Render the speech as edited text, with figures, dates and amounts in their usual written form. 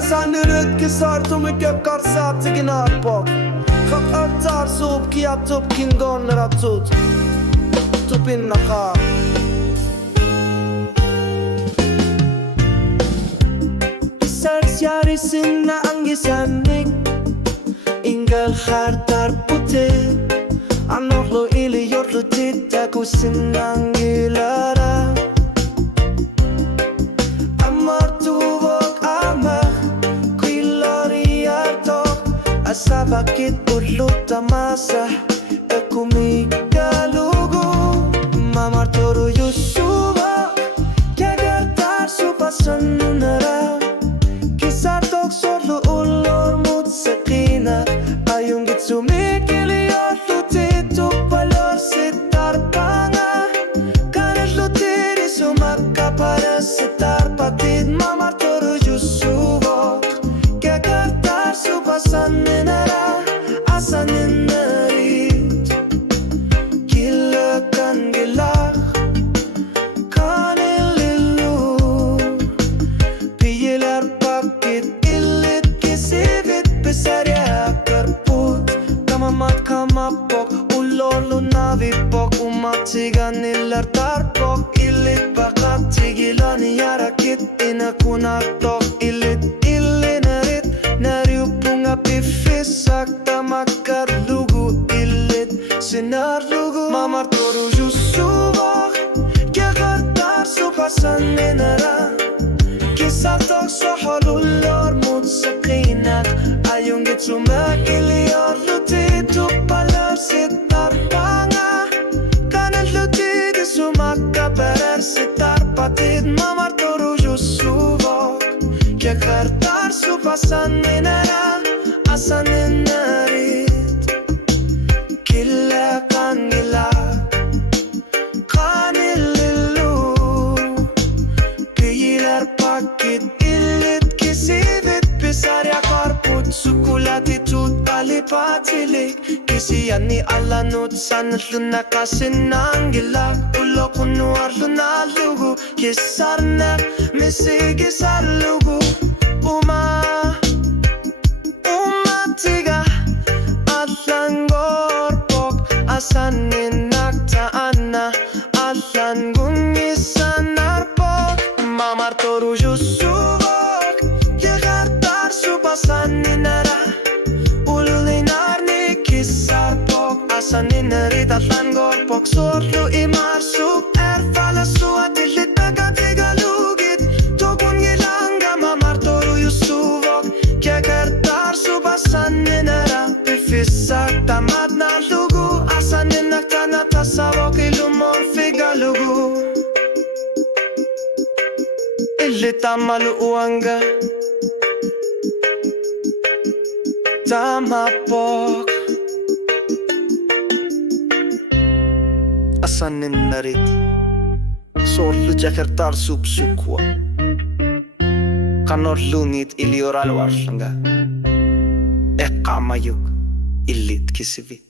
Asan nürüt ki sartumu köp karsatı ginar pok Kap artar sup ki atıp kingon ratut Tupin naka Sars yarisin na ang gisamnik Ingal hartar puti Anoklo iliyorlo tita kusin ang gilara Amar tuvok amak Kuilari artok Asa bakit ulut amasa Ekumigalugu Mamar toru yusuba Kagartar supasan nunara Kisartok solo ulor mut sakina Ayong gitsumikiliyor lutituk palor sitar panga Kanat lutiri sumaka para sitar patid Mamar toru yusubok Kagartar supasan ninara Asan ninarit Gila kan gilak Kanililu Piyiler pakit ilit kisivit Pesarya karput Kamamat kamapok Ulolo navipok Umatigan ilar tarpok Ilit bakat tigilan yarakit Inakunatok ilit ilinarit Nariupunga pifisak Tamakar lugu ilit Sinarlugu Mamar toru yusubak Kagartar supasan ninara Kisartok soholulor mut sakinak Ayong gitsumak iliyor lutituk palar sitar panga Kanan lutiti sumaka perer sitar patid Mamar toru yusubak Kagartar supasan ninara Asan ninarit Gila kan gila Kanililu Piyiler pakit ilit kisivit Pisarya karput sukulatitut alipatilik Kisiyan ni alanut sanatlu nakasinang gilak Ulo kunuar lunalugu Kisarnak misigisar lugu Umatiga Atlan gorpok Asan ninaktaana Atlan gungisan narpok Mamar toru yusubok Yagartar supasan ninara Ulinar ni kisarpok Asan ninarit atlan gorpok Sorlu imar sup Erfala suat ilit bagatigalugit Togun gilanga mamar toru yusubok Yagartar supasan ninara Pifisak tamat na lugu Asan ninakta tasawok ilumon figalugu Ilita maluuanga Tamapok Asan ninarit Sorlu jakartar subsukwa Kanor lunit iliyor alwarlanga Ekamayuk ilit kisivit